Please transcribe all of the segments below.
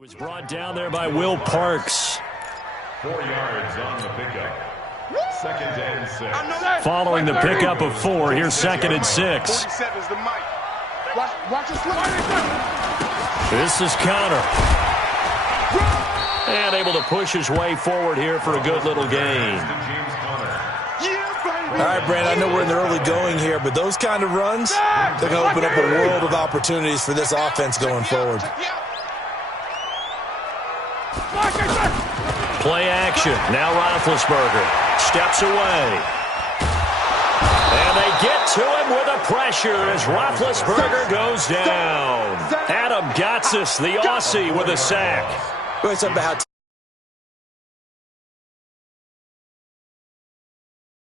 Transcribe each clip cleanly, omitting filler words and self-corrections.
Was brought down there by Will Parks. 4 yards on the pickup. Second and 6. Following the pickup of 4, here's second and 6. This is Connor. And able to push his way forward here for a good little gain. All right, Brandon, I know we're in the early going here, but those kind of runs, they're going to open up a world of opportunities for this offense going forward. Play action. Now Roethlisberger steps away. And they get to him with a pressure as Roethlisberger goes down. Adam Gotsis, the Aussie, with a sack. It's about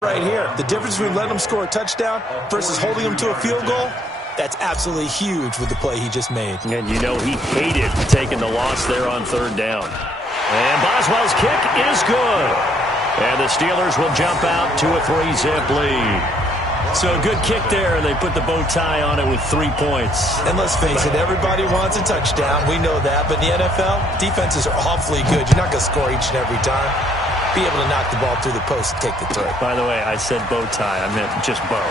right here. The difference between letting him score a touchdown versus holding him to a field goal, that's absolutely huge with the play he just made. And you know he hated taking the loss there on third down. And Boswell's kick is good. And the Steelers will jump out to a 3-zip lead. So a good kick there, and they put the bow tie on it with 3 points. And let's face it, everybody wants a touchdown. We know that. But in the NFL, defenses are awfully good. You're not going to score each and every time. Be able to knock the ball through the post and take the throw. By the way, I said bow tie. I meant just bow.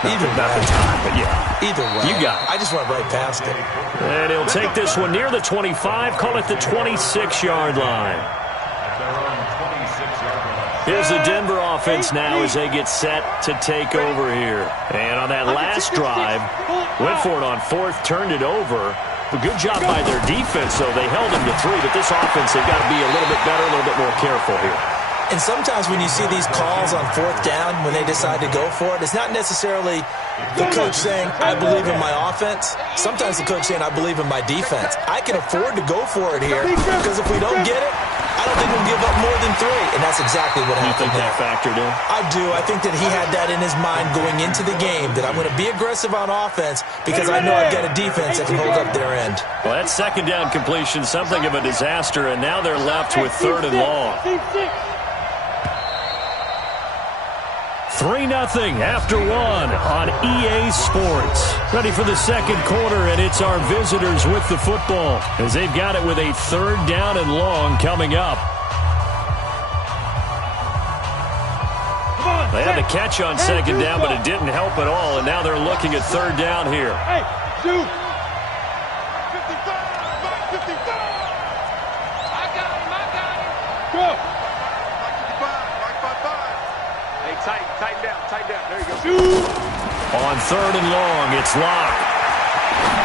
Either way. Not the tie, but yeah. Either way. You got it. I just went right past it. And he'll take this one near the 25, call it the 26-yard line. Here's the Denver offense now as they get set to take over here. And on that last drive, went for it on fourth, turned it over. A good job by their defense, though. They held them to 3, but this offense, they've got to be a little bit better, a little bit more careful here. And sometimes when you see these calls on fourth down, when they decide to go for it, it's not necessarily the coach saying, I believe in my offense. Sometimes the coach saying, I believe in my defense. I can afford to go for it here because if we don't get it, I don't think we'll give up more than 3. And that's exactly what happened there. You think that factored in? I do. I think that he had that in his mind going into the game, that I'm going to be aggressive on offense because I know I've got a defense that can hold up their end. Well, that second down completion, something of a disaster, and now they're left with third and long. 3-0 after 1 on EA Sports. Ready for the second quarter, and it's our visitors with the football as they've got it with a third down and long coming up. They had the catch on second down, but it didn't help at all, and now they're looking at third down here. Hey, shoot. 55, 55. I got him. Go. Tighten down. There you go. Shoot. On third and long, it's Locke.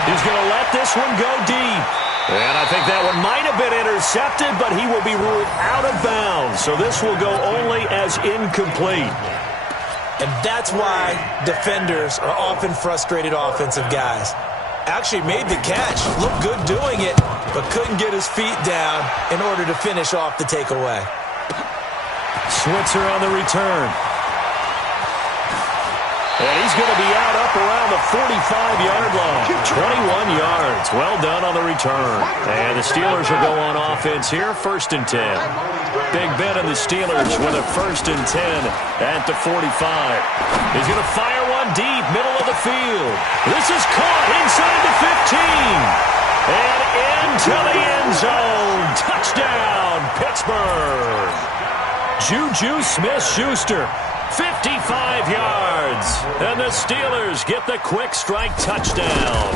He's going to let this one go deep. And I think that one might have been intercepted, but he will be ruled out of bounds. So this will go only as incomplete. And that's why defenders are often frustrated offensive guys. Actually made the catch, looked good doing it, but couldn't get his feet down in order to finish off the takeaway. Switzer on the return. And he's going to be out up around the 45-yard line. 21 yards. Well done on the return. And the Steelers will go on offense here, 1st and 10. Big Ben and the Steelers with a 1st and 10 at the 45. He's going to fire one deep, middle of the field. This is caught inside the 15. And into the end zone. Touchdown, Pittsburgh. Juju Smith-Schuster. 55 yards, and the Steelers get the quick strike touchdown.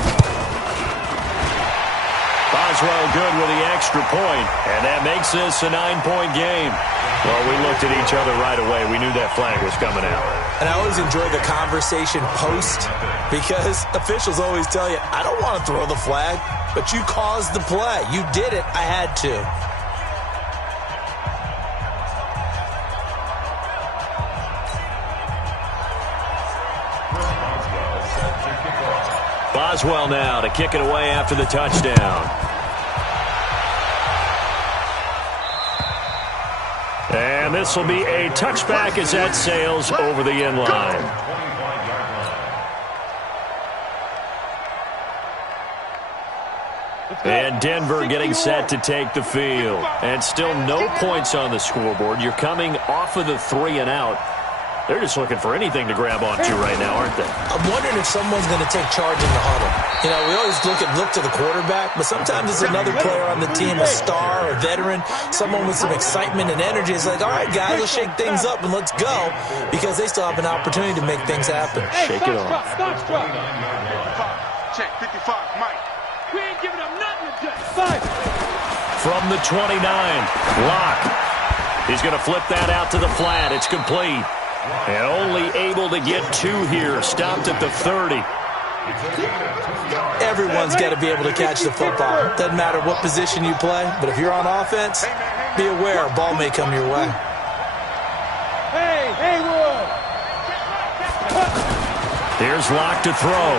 Boswell good with the extra point, and that makes this a 9-point game. Well, we looked at each other right away. We knew that flag was coming out. And I always enjoy the conversation post because officials always tell you, I don't want to throw the flag, but you caused the play. You did it. I had to. Boswell now to kick it away after the touchdown. And this will be a touchback as that sails over the end line. And Denver getting set to take the field. And still no points on the scoreboard. You're coming off of the 3 and out. They're just looking for anything to grab onto right now, aren't they? I'm wondering if someone's going to take charge in the huddle. You know, we always look to the quarterback, but sometimes it's another player on the team, a star, a veteran, someone with some excitement and energy. It's like, all right, guys, let's shake things up and let's go, because they still have an opportunity to make things happen. Shake it off. Check, 55, Mike. We ain't giving up nothing today. 5. From the 29, Locke. He's going to flip that out to the flat. It's complete. And only able to get 2 here. Stopped at the 30. Everyone's got to be able to catch the football. Doesn't matter what position you play, but if you're on offense, be aware a ball may come your way. Hey, Haywood. Here's Locke to throw.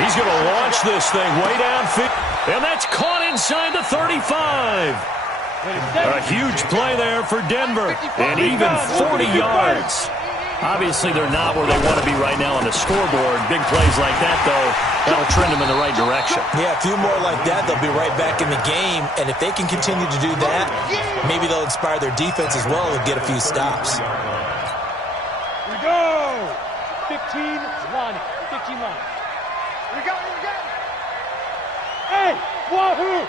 He's going to launch this thing way downfield. And that's caught inside the 35. A huge play there for Denver. And even 40 yards. Obviously, they're not where they want to be right now on the scoreboard. Big plays like that, though, that'll trend them in the right direction. Yeah, a few more like that, they'll be right back in the game. And if they can continue to do that, maybe they'll inspire their defense as well and get a few stops. Here we go. 15 line. 15 line. Here we go. Hey, wahoo.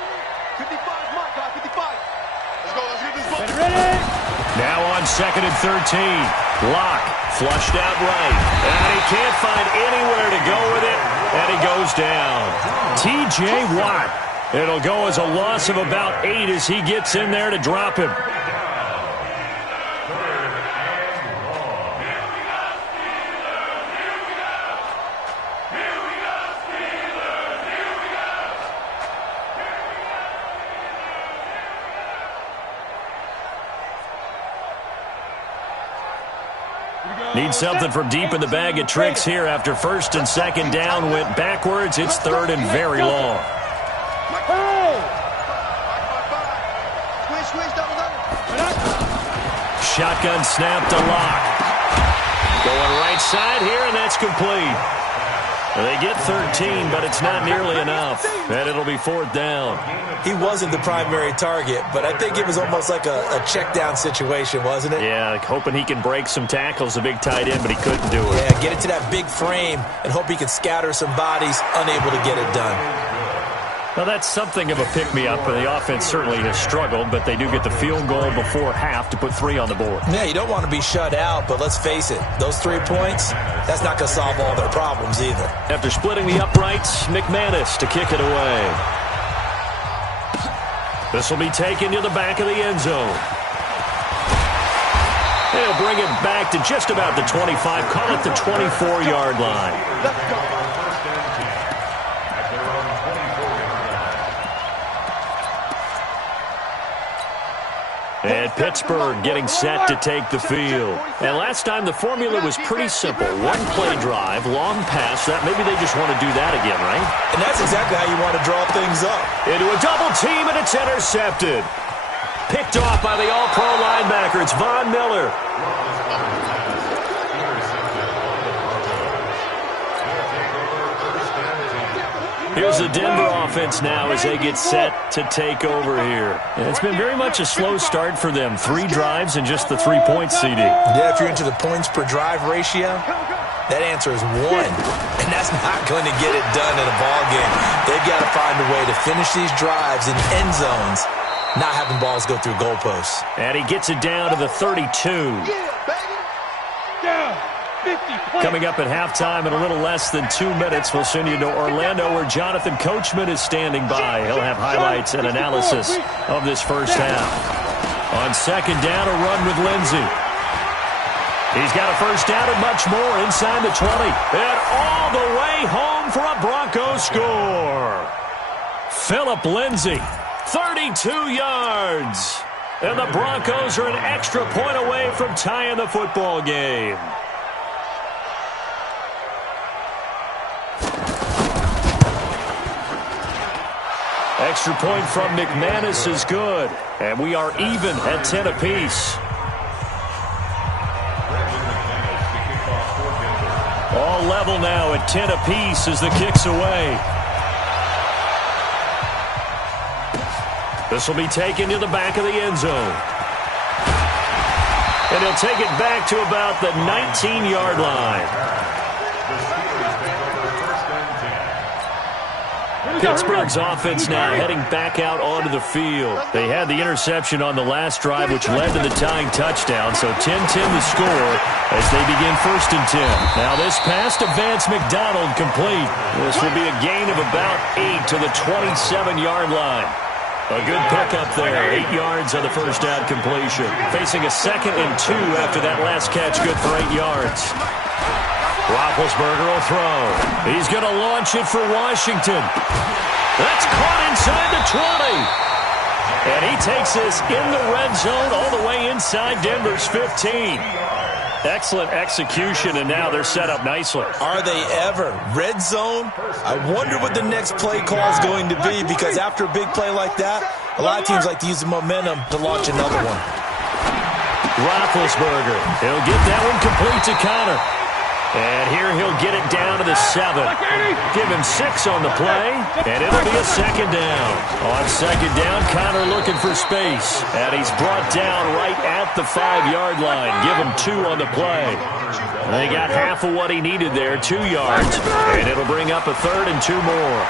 55, Mike, 55. Let's go. Let's get this ball. Ready? Now on 2nd and 13. Locke flushed out right. And he can't find anywhere to go with it. And he goes down. T.J. Watt. It'll go as a loss of about 8 as he gets in there to drop him. Need something from deep in the bag of tricks here after 1st and 2nd down went backwards. It's 3rd and very long. Shotgun snap to Locke. Going right side here, and that's complete. They get 13, but it's not nearly enough, and it'll be 4th down. He wasn't the primary target, but I think it was almost like a check down situation, wasn't it? Yeah, like hoping he can break some tackles, a big tight end, but he couldn't do it. Yeah, get it to that big frame and hope he can scatter some bodies, unable to get it done. Well, that's something of a pick-me-up. The offense certainly has struggled, but they do get the field goal before half to put 3 on the board. Yeah, you don't want to be shut out, but let's face it, those 3 points, that's not going to solve all their problems either. After splitting the uprights, McManus to kick it away. This will be taken to the back of the end zone. They'll bring it back to just about the 25, call it the 24-yard line. And Pittsburgh getting set to take the field. And last time the formula was pretty simple. 1 play drive, long pass. That maybe they just want to do that again, right? And that's exactly how you want to draw things up. Into a double team, and it's intercepted. Picked off by the all-pro linebacker. It's Von Miller. Here's the Denver offense now as they get set to take over here. And it's been very much a slow start for them. 3 drives and just the 3 points, CD. Yeah, if you're into the points per drive ratio, that answer is 1. And that's not going to get it done in a ball game. They've got to find a way to finish these drives in end zones, not having balls go through goalposts. And he gets it down to the 32. Coming up at halftime in a little less than 2 minutes, we'll send you to Orlando where Jonathan Coachman is standing by. He'll have highlights and analysis of this first half. On 2nd down, a run with Lindsey. He's got a first down and much more inside the 20. And all the way home for a Broncos score. Phillip Lindsey, 32 yards. And the Broncos are an extra point away from tying the football game. Extra point from McManus is good. And we are even at 10 apiece. All level now at 10 apiece as the kick's away. This will be taken to the back of the end zone. And he'll take it back to about the 19-yard line. Pittsburgh's offense now heading back out onto the field. They had the interception on the last drive, which led to the tying touchdown. So 10-10 the score as they begin 1st and 10. Now this pass to Vance McDonald complete. This will be a gain of about 8 to the 27-yard line. A good pickup there, 8 yards on the first down completion. Facing a 2nd and 2 after that last catch, good for 8 yards. Roethlisberger will throw. He's going to launch it for Washington. That's caught inside the 20. And he takes this in the red zone all the way inside Denver's 15. Excellent execution, and now they're set up nicely. Are they ever? Red zone? I wonder what the next play call is going to be, because after a big play like that, a lot of teams like to use the momentum to launch another one. Roethlisberger. He'll get that one complete to Connor. And here he'll get it down to the 7. Give him 6 on the play, and it'll be a 2nd down. On 2nd down, Connor looking for space. And he's brought down right at the 5-yard line. Give him 2 on the play. They got half of what he needed there, 2 yards. And it'll bring up a 3rd and 2 more.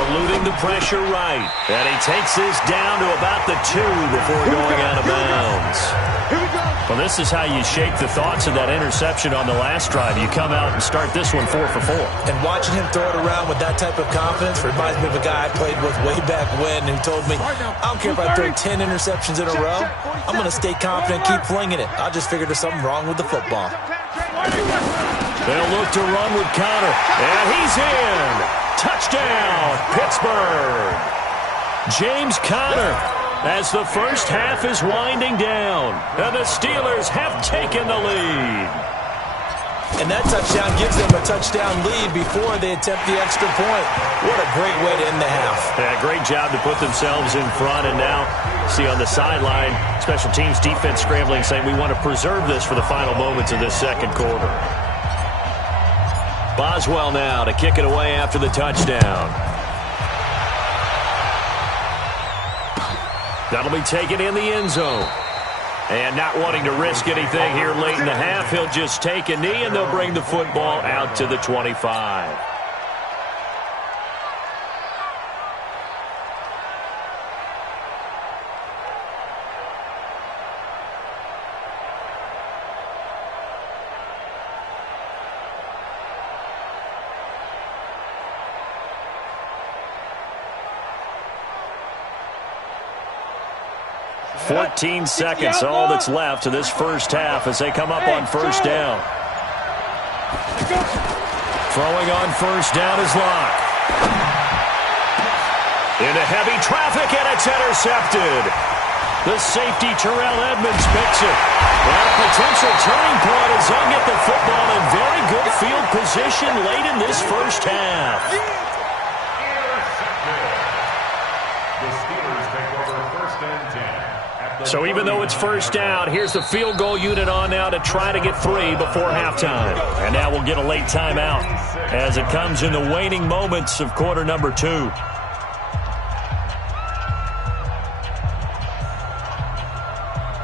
Eluding the pressure right. And he takes this down to about the 2 before going out of bounds. Well, this is how you shape the thoughts of that interception on the last drive. You come out and start this one 4 for 4. And watching him throw it around with that type of confidence reminds me of a guy I played with way back when who told me, I don't care if I throw 10 interceptions in a row. I'm going to stay confident, keep flinging it. I just figured there's something wrong with the football. They'll look to run with Connor. And he's in. Touchdown, Pittsburgh. James Conner, as the first half is winding down, and the Steelers have taken the lead. And that touchdown gives them a touchdown lead before they attempt the extra point. What a great way to end the half. Yeah, great job to put themselves in front, and now see on the sideline, special teams defense scrambling, saying we want to preserve this for the final moments of this 2nd quarter. Boswell now to kick it away after the touchdown. That'll be taken in the end zone. And not wanting to risk anything here late in the half, he'll just take a knee, and they'll bring the football out to the 25. Fourteen seconds, all that's left to this first half as they come up on 1st down. Throwing on 1st down is Locke. Into heavy traffic, and it's intercepted. The safety, Terrell Edmonds, picks it. And a potential turning point as they'll get the football in very good field position late in this first half. The Steelers take over 1st and 10. So even though it's 1st down, here's the field goal unit on now to try to get 3 before halftime. And now we'll get a late timeout as it comes in the waning moments of quarter number 2.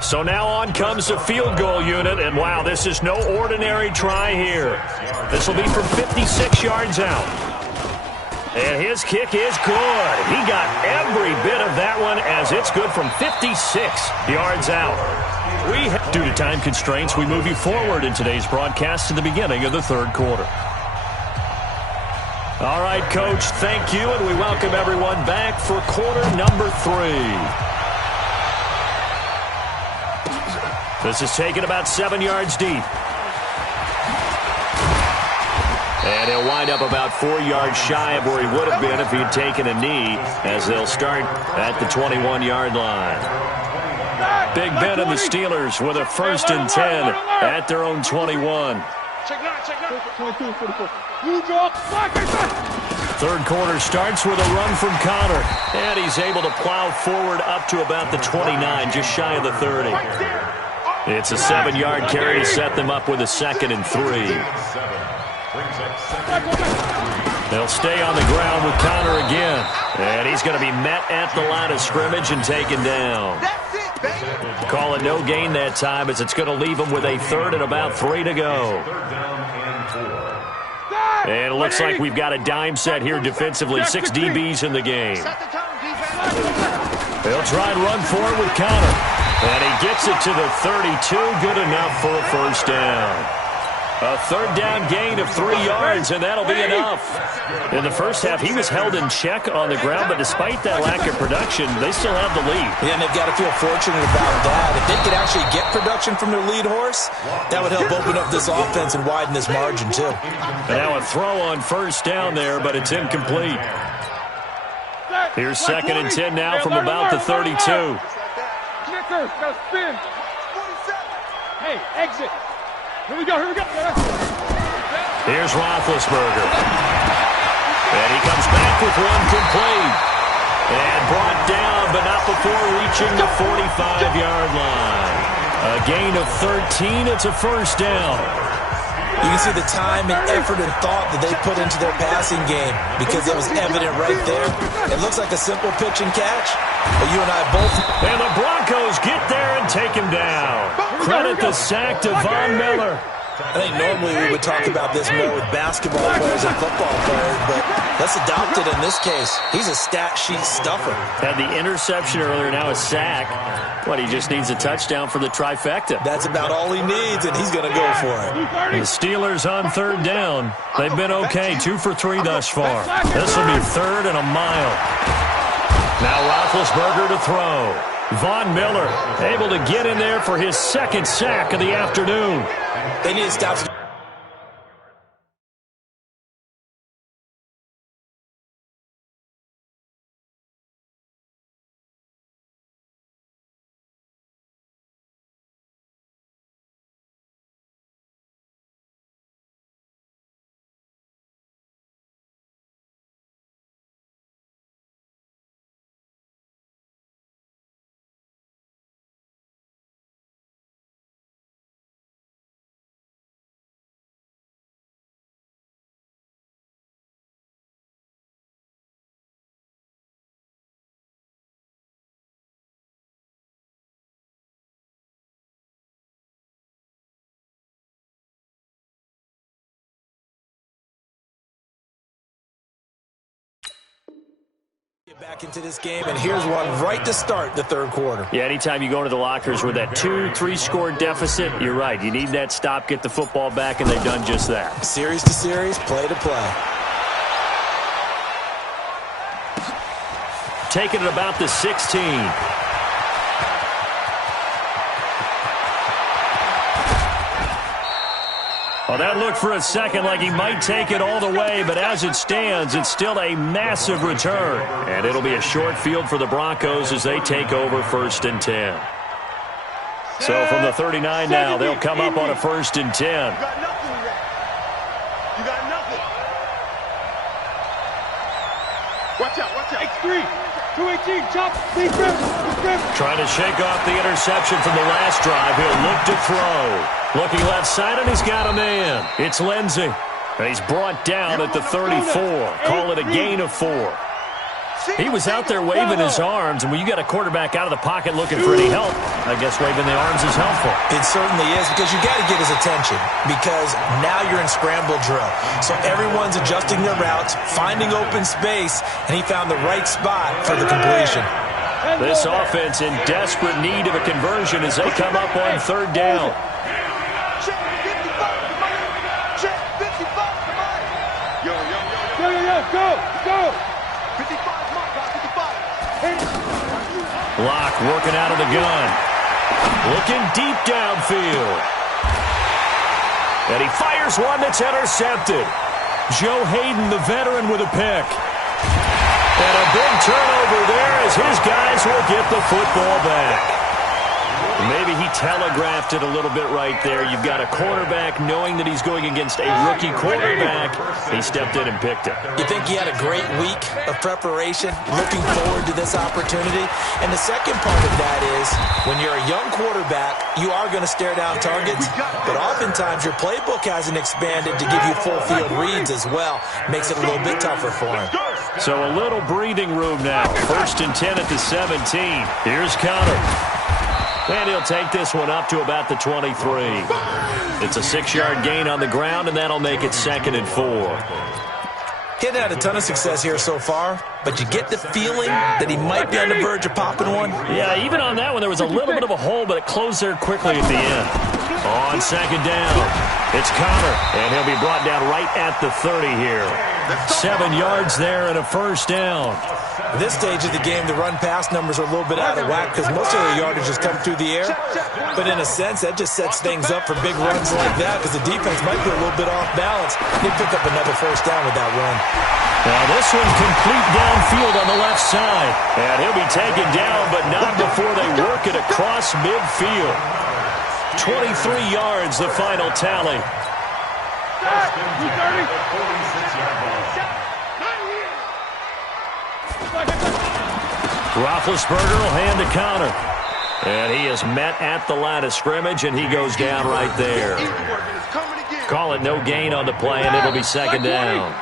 So now on comes the field goal unit, and wow, this is no ordinary try here. This will be from 56 yards out. And his kick is good. He got every bit of that one as it's good from 56 yards out. Due to time constraints, we move you forward in today's broadcast to the beginning of the 3rd quarter. All right, Coach, thank you, and we welcome everyone back for quarter number 3. This is taken about 7 yards deep. And he'll wind up about 4 yards shy of where he would have been if he had taken a knee, as they'll start at the 21-yard line. Big Ben and the Steelers with a 1st and 10 at their own 21. 3rd quarter starts with a run from Connor, and he's able to plow forward up to about the 29, just shy of the 30. It's a 7-yard carry to set them up with a 2nd and 3. They'll stay on the ground with Connor again, and he's going to be met at the line of scrimmage and taken down. Call it no gain that time as it's going to leave them with a third and about 3 to go. Third down and 4. And it looks like we've got a dime set here defensively. 6 DBs in the game. They'll try and run for it with counter. And he gets it to the 32. Good enough for a first down. A third down gain of 3 yards, and that'll be enough. In the first half, he was held in check on the ground, but despite that lack of production, they still have the lead. Yeah, and they've got to feel fortunate about that. If they could actually get production from their lead horse, that would help open up this offense and widen this margin, too. And now a throw on first down there, but it's incomplete. Here's 2nd and 10 now from about the 32. Hey, exit. Here we go, here we go. Here's Roethlisberger. And he comes back with one complete. And brought down, but not before reaching the 45-yard line. A gain of 13. It's a first down. You can see the time and effort and thought that they put into their passing game because it was evident right there. It looks like a simple pitch and catch, but you and I both... And the Broncos get there and take him down. Credit the sack to Von Miller. I think normally we would talk about this more with basketball players and football players, but let's adopt it in this case. He's a stat sheet stuffer. Had the interception earlier, now a sack. What, he just needs a touchdown for the trifecta. That's about all he needs, and he's going to go for it. The Steelers on third down. They've been okay, 2 for 3 thus far. This will be 3rd and a mile. Now Roethlisberger to throw. Von Miller able to get in there for his 2nd sack of the afternoon. They need to stop. Back into this game, and here's one right to start the third quarter. Yeah, anytime you go into the lockers with that 2-3 score deficit, you're right. You need that stop, get the football back, and they've done just that. Series to series, play to play. Taking it about the 16. Well, that looked for a second like he might take it all the way, but as it stands, it's still a massive return. And it'll be a short field for the Broncos as they take over 1st and 10. So from the 39 now, they'll come up on a 1st and 10. You got nothing yet. You got nothing. Watch out, watch out. X3. 218, chop, deep grip. Trying to shake off the interception from the last drive. He'll look to throw. Looking left side, and he's got a man. It's Lindsey. And he's brought down at the 34. Call it a gain of 4. He was out there waving his arms, and when you got a quarterback out of the pocket looking for any help, I guess waving the arms is helpful. It certainly is, because you got to get his attention, because now you're in scramble drill. So everyone's adjusting their routes, finding open space, and he found the right spot for the completion. This offense in desperate need of a conversion as they come up on 3rd down. Check 55, come on. Check 55, come on. Yo, Go. 55, come on, guys, 55. Locke working out of the gun. Looking deep downfield. And he fires one that's intercepted. Joe Hayden, the veteran, with a pick. And a big turnover there as his guys will get the football back. Maybe he telegraphed it a little bit right there. You've got a quarterback knowing that he's going against a rookie quarterback. He stepped in and picked it. You think he had a great week of preparation, looking forward to this opportunity? And the second part of that is, when you're a young quarterback, you are going to stare down targets, but oftentimes your playbook hasn't expanded to give you full field reads as well. Makes it a little bit tougher for him. So a little breathing room now. 1st and 10 at the 17. Here's counter. And he'll take this one up to about the 23. It's a 6-yard gain on the ground, and that'll make it 2nd and 4. He hadn't had a ton of success here so far, but you get the feeling that he might be on the verge of popping one. Yeah, even on that one, there was a little bit of a hole, but it closed there quickly at the end. On 2nd down, it's Connor, and he'll be brought down right at the 30 here. 7 yards there and a 1st down. At this stage of the game, the run-pass numbers are a little bit out of whack because most of the yardage has come through the air. But in a sense, that just sets things up for big runs like that because the defense might be a little bit off balance. They pick up another 1st down with that run. Now this one complete downfield on the left side. And he'll be taken down, but not before they work it across midfield. 23 yards, the final tally. Roethlisberger will hand to Connor. And he is met at the line of scrimmage, and he goes down right there. Call it no gain on the play, and it'll be 2nd down.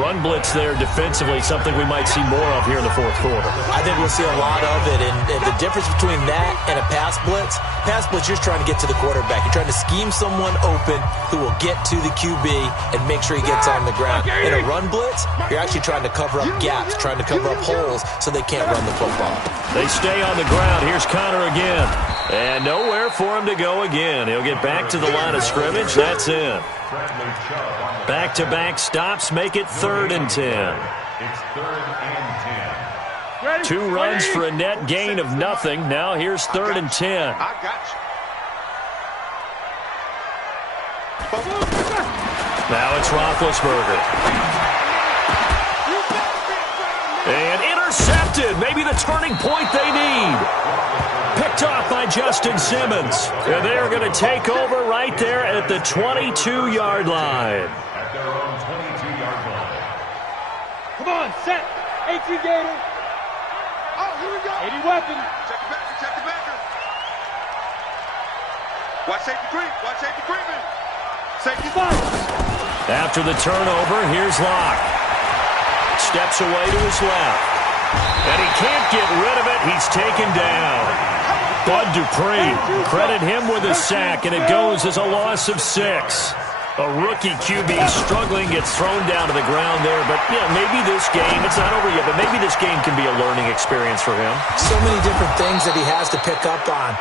Run blitz there defensively, something we might see more of here in the 4th quarter. I think we'll see a lot of it, and the difference between that and a pass blitz, you're just trying to get to the quarterback. You're trying to scheme someone open who will get to the QB and make sure he gets on the ground. In a run blitz, you're actually trying to cover up gaps, trying to cover up holes so they can't run the football. They stay on the ground. Here's Connor again. And nowhere for him to go again. He'll get back to the line of scrimmage. That's it. Back-to-back stops make it 3rd and 10. It's 3rd and 10. 2 runs for a net gain of nothing. Now here's 3rd and 10. I got you. Now it's Roethlisberger. And intercepted. Maybe the turning point they need. Picked off by Justin Simmons. And they're going to take over right there at the 22-yard line. At their own 22-yard line. Come on, set. 18 Gator. Oh, here we go. 80 weapon. Check the backer, check the backer. Watch safety creep, watch safety creeping. Safety box. After the turnover, here's Locke. Steps away to his left. And he can't get rid of it. He's taken down. Bud Dupree, credit him with a sack, and it goes as a loss of 6. A rookie QB struggling, gets thrown down to the ground there. But, yeah, maybe this game, it's not over yet, but maybe this game can be a learning experience for him. So many different things that he has to pick up on.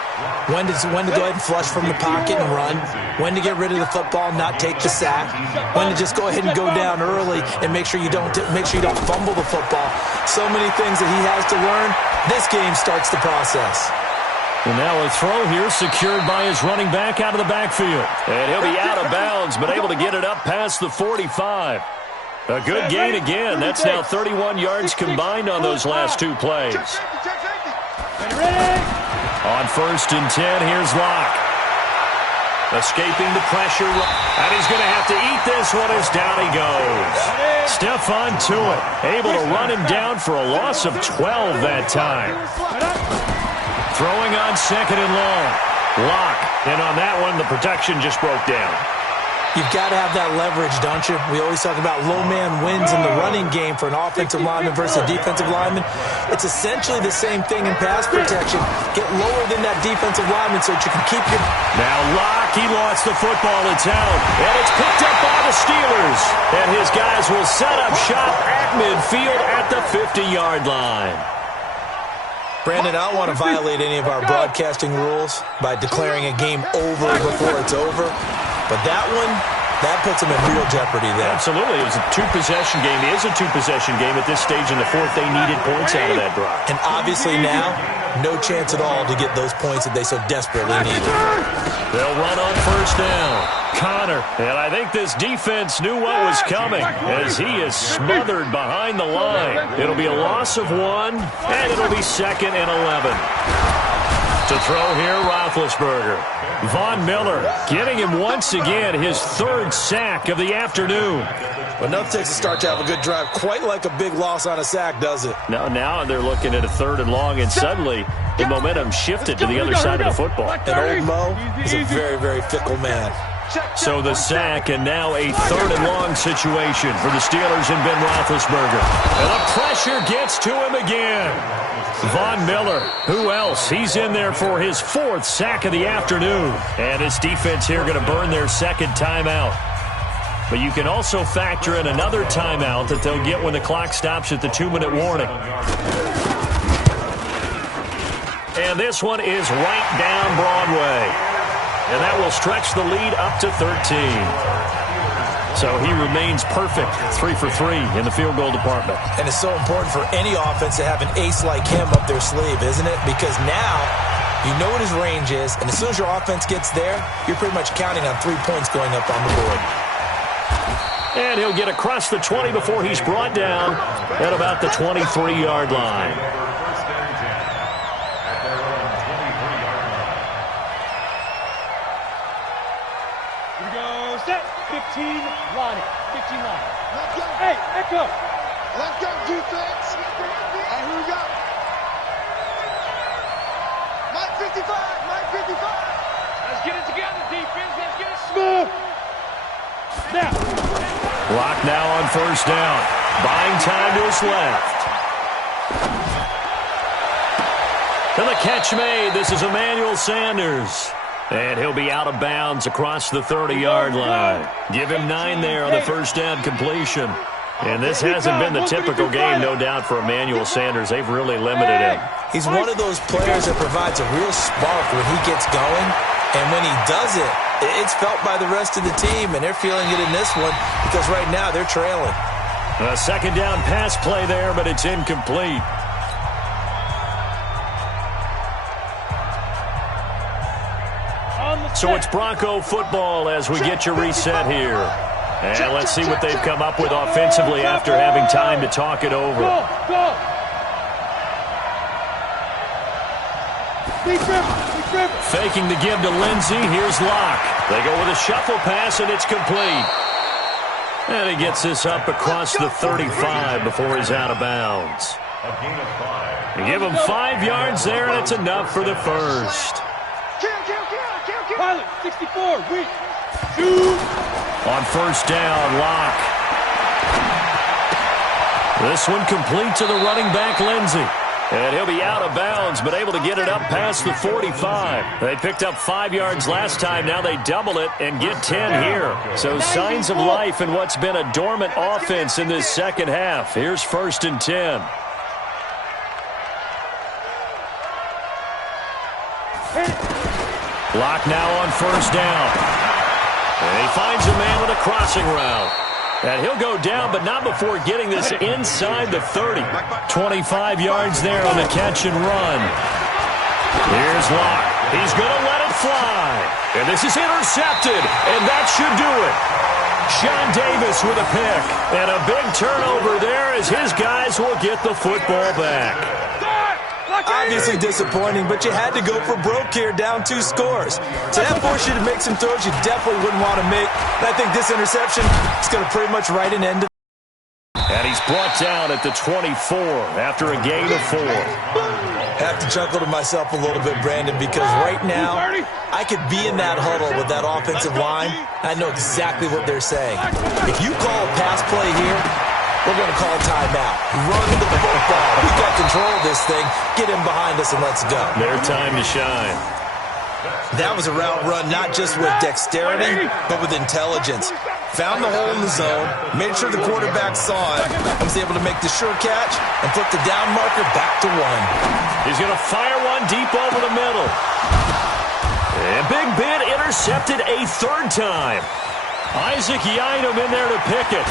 When to go ahead and flush from the pocket and run. When to get rid of the football, not take the sack. When to just go ahead and go down early and make sure you don't fumble the football. So many things that he has to learn. This game starts the process. And now a throw here secured by his running back out of the backfield. And he'll be out of bounds, but able to get it up past the 45. A good gain again. That's now 31 yards combined on those last 2 plays. On 1st and 10, here's Locke. Escaping the pressure. And he's going to have to eat this one as down he goes. Stephon Tuitt able to run him down for a loss of 12 that time. Throwing on 2nd and long. Locke. And on that one, the protection just broke down. You've got to have that leverage, don't you? We always talk about low man wins in the running game for an offensive lineman versus a defensive lineman. It's essentially the same thing in pass protection. Get lower than that defensive lineman so that you can keep your... Now Locke, he lost the football in town. And it's picked up by the Steelers. And his guys will set up shop at midfield at the 50-yard line. Brandon, I don't want to violate any of our broadcasting rules by declaring a game over before it's over. But that one, that puts them in real jeopardy there. Absolutely. It was a 2-possession game. It is a 2-possession game at this stage in the 4th. They needed points out of that drive. And obviously now, no chance at all to get those points that they so desperately needed. They'll run on 1st down. Connor. And I think this defense knew what was coming as he is smothered behind the line. It'll be a loss of 1, and it'll be 2nd and 11. To throw here, Roethlisberger. Von Miller getting him once again his 3rd sack of the afternoon. But enough takes a start to have a good drive, quite like a big loss on a sack, does it? Now they're looking at a 3rd and long, and suddenly the momentum shifted to the other side of the football. And old Mo is a very, very fickle man. So the sack, and now a 3rd and long situation for the Steelers and Ben Roethlisberger. And the pressure gets to him again. Von Miller, who else? He's in there for his 4th sack of the afternoon. And his defense here going to burn their 2nd timeout. But you can also factor in another timeout that they'll get when the clock stops at the 2-minute warning. And this one is right down Broadway. And that will stretch the lead up to 13. So he remains perfect, 3 for 3 in the field goal department. And it's so important for any offense to have an ace like him up their sleeve, isn't it? Because now you know what his range is, and as soon as your offense gets there, you're pretty much counting on 3 points going up on the board. And he'll get across the 20 before he's brought down at about the 23-yard line. Here we go, set, 15, line it, 15 line. Let's go. Hey, echo. Let's go, defense. Hey, here we go. Mike 55, Mike 55. Let's get it together, defense. Let's get it smooth. Now. Block now on 1st down. Buying time to his left. And the catch made. This is Emmanuel Sanders. And he'll be out of bounds across the 30-yard line. Give him 9 there on the 1st down completion. And this hasn't been the typical game, no doubt, for Emmanuel Sanders. They've really limited him. He's one of those players that provides a real spark when he gets going. And when he does it, it's felt by the rest of the team, and they're feeling it in this one because right now they're trailing. A 2nd down pass play there, but it's incomplete. So it's Bronco football as we get you reset here. And let's see what they've come up with offensively after having time to talk it over. Go. Faking the give to Lindsey. Here's Locke. They go with a shuffle pass, and it's complete. And he gets this up across the 35 before he's out of bounds. They give him 5 yards there, and it's enough for the first. Pilot, 64, weak. Shoot. On 1st down, Locke. This one complete to the running back, Lindsey. And he'll be out of bounds, but able to get it up past the 45. They picked up 5 yards last time. Now they double it and get 10 here. So signs of life in what's been a dormant offense in this 2nd half. Here's 1st and 10. Block now on 1st down. And he finds a man with a crossing route. And he'll go down, but not before getting this inside the 30. 25 yards there on the catch and run. Here's Locke. He's going to let it fly. And this is intercepted, and that should do it. Sean Davis with a pick. And a big turnover there as his guys will get the football back. Obviously disappointing, but you had to go for broke here, down 2 scores. So that forced you to make some throws you definitely wouldn't want to make. And I think this interception is going to pretty much write an end to. And he's brought down at the 24 after a gain of 4. Have to chuckle to myself a little bit, Brandon, because right now I could be in that huddle with that offensive line. I know exactly what they're saying. If you call a pass play here, we're going to call timeout. Run the football. We've got control of this thing. Get him behind us and let's go. Their time to shine. That was a route run not just with dexterity, but with intelligence. Found the hole in the zone, made sure the quarterback saw it, and was able to make the sure catch and flip the down marker back to 1. He's going to fire one deep over the middle. And Big Ben intercepted a 3rd time. Isaac Yiadom in there to pick it.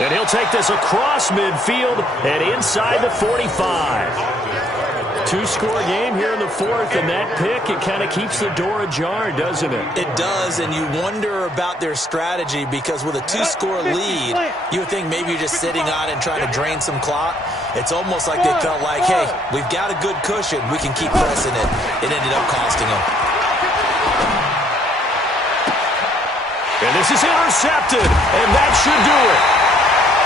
And he'll take this across midfield and inside the 45. 2-score game here in the 4th, and that pick, it kind of keeps the door ajar, doesn't it? It does, and you wonder about their strategy because with a 2-score lead, you would think maybe you're just sitting on it and trying to drain some clock. It's almost like they felt like, hey, we've got a good cushion. We can keep pressing it. It ended up costing them. And this is intercepted, and that should do it.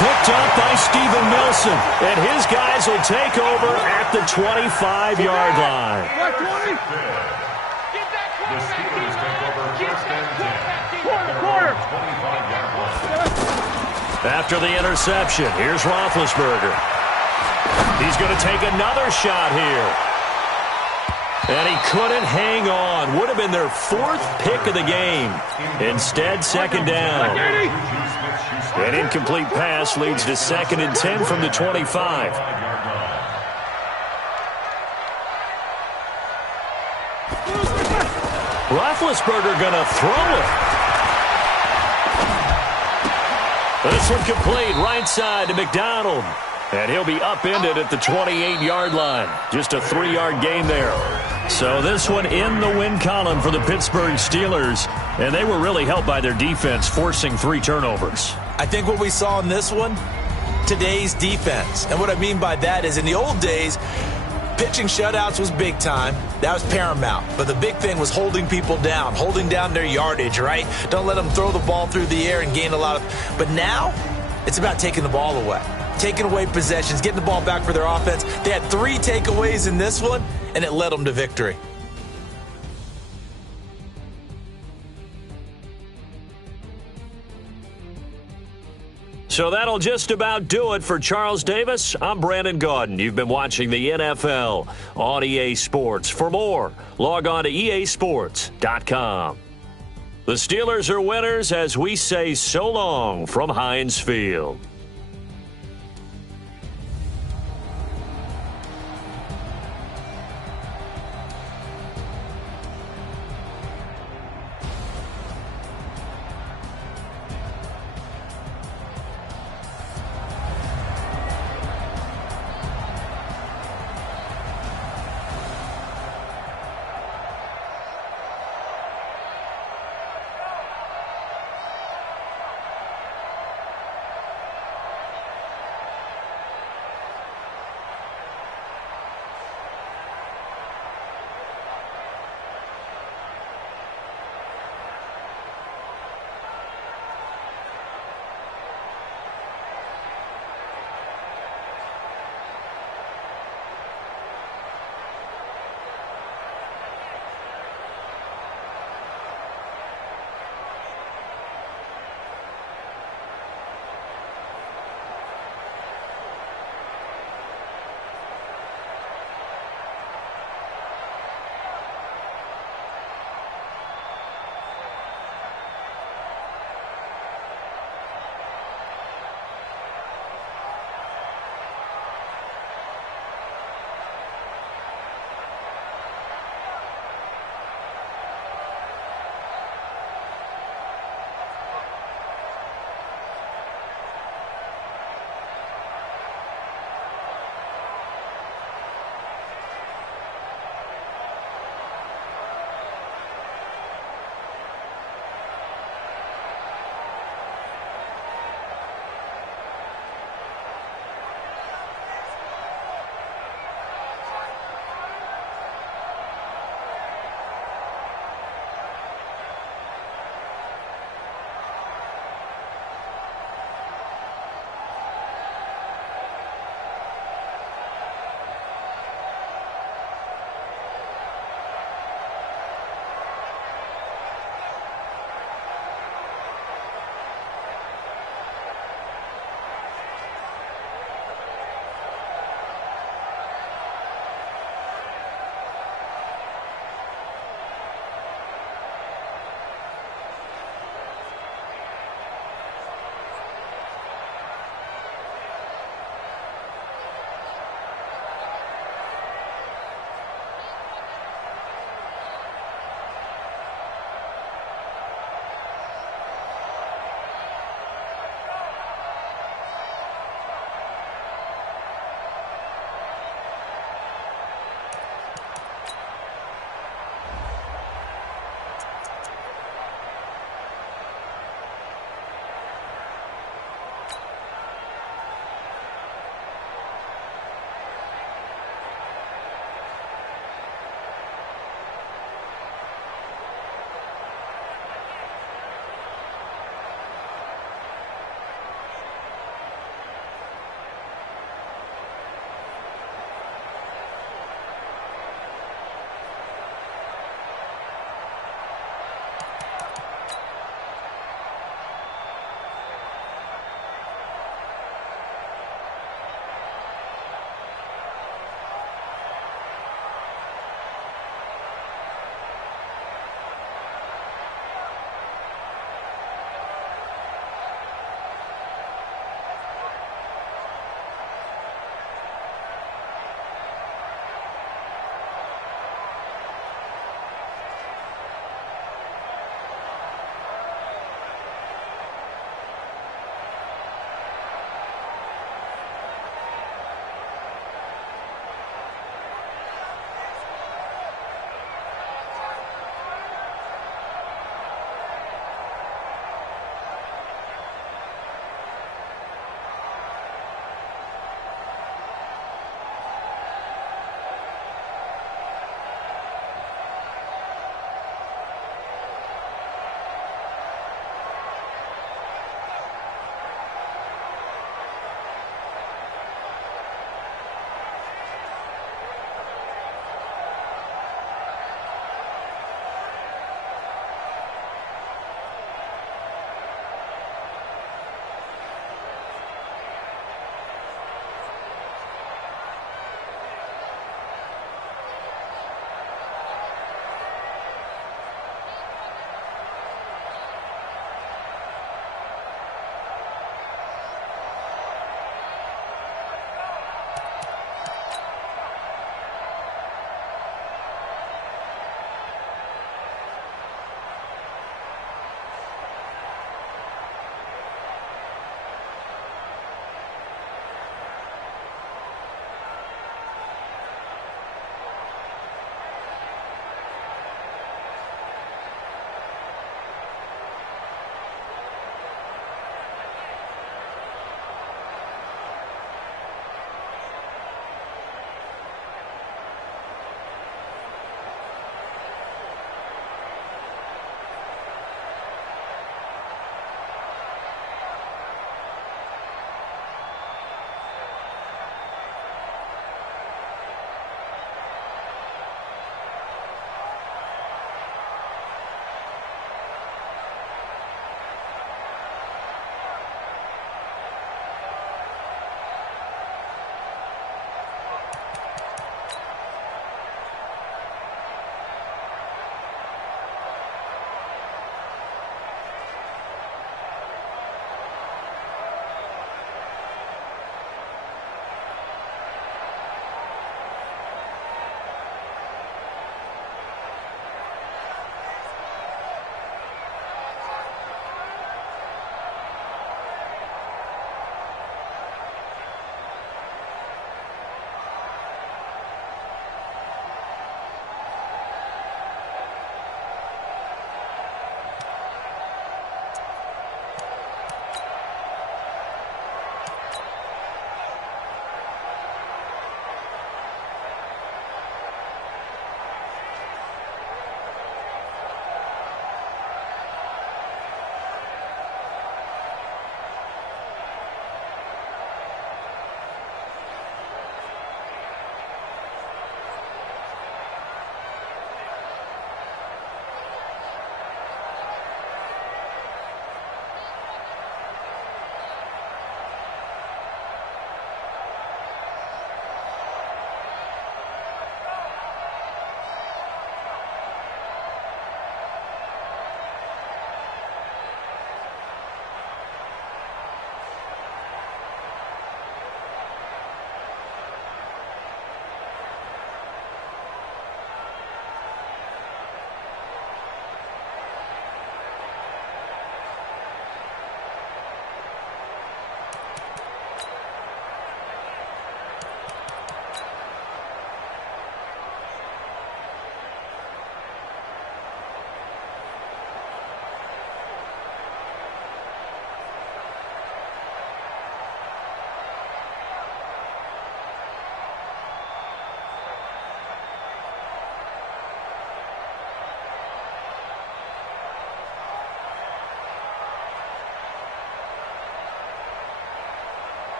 Picked up by Steven Nelson, and his guys will take over at the 25-yard line. After the interception, here's Roethlisberger. He's going to take another shot here. And he couldn't hang on. Would have been their 4th pick of the game. Instead, second down. An incomplete pass leads to 2nd and 10 from the 25. Roethlisberger going to throw it. This one complete right side to McDonald. And he'll be upended at the 28-yard line. Just a 3-yard gain there. So this one in the win column for the Pittsburgh Steelers. And they were really helped by their defense, forcing 3 turnovers. I think what we saw in this one, today's defense. And what I mean by that is in the old days, pitching shutouts was big time. That was paramount. But the big thing was holding people down, holding down their yardage, right? Don't let them throw the ball through the air and gain a lot of. But now, it's about taking the ball away. Taking away possessions, getting the ball back for their offense. They had 3 takeaways in this one, and it led them to victory. So that'll just about do it for Charles Davis. I'm Brandon Gaudin. You've been watching the NFL on EA Sports. For more, log on to easports.com. The Steelers are winners as we say so long from Heinz Field.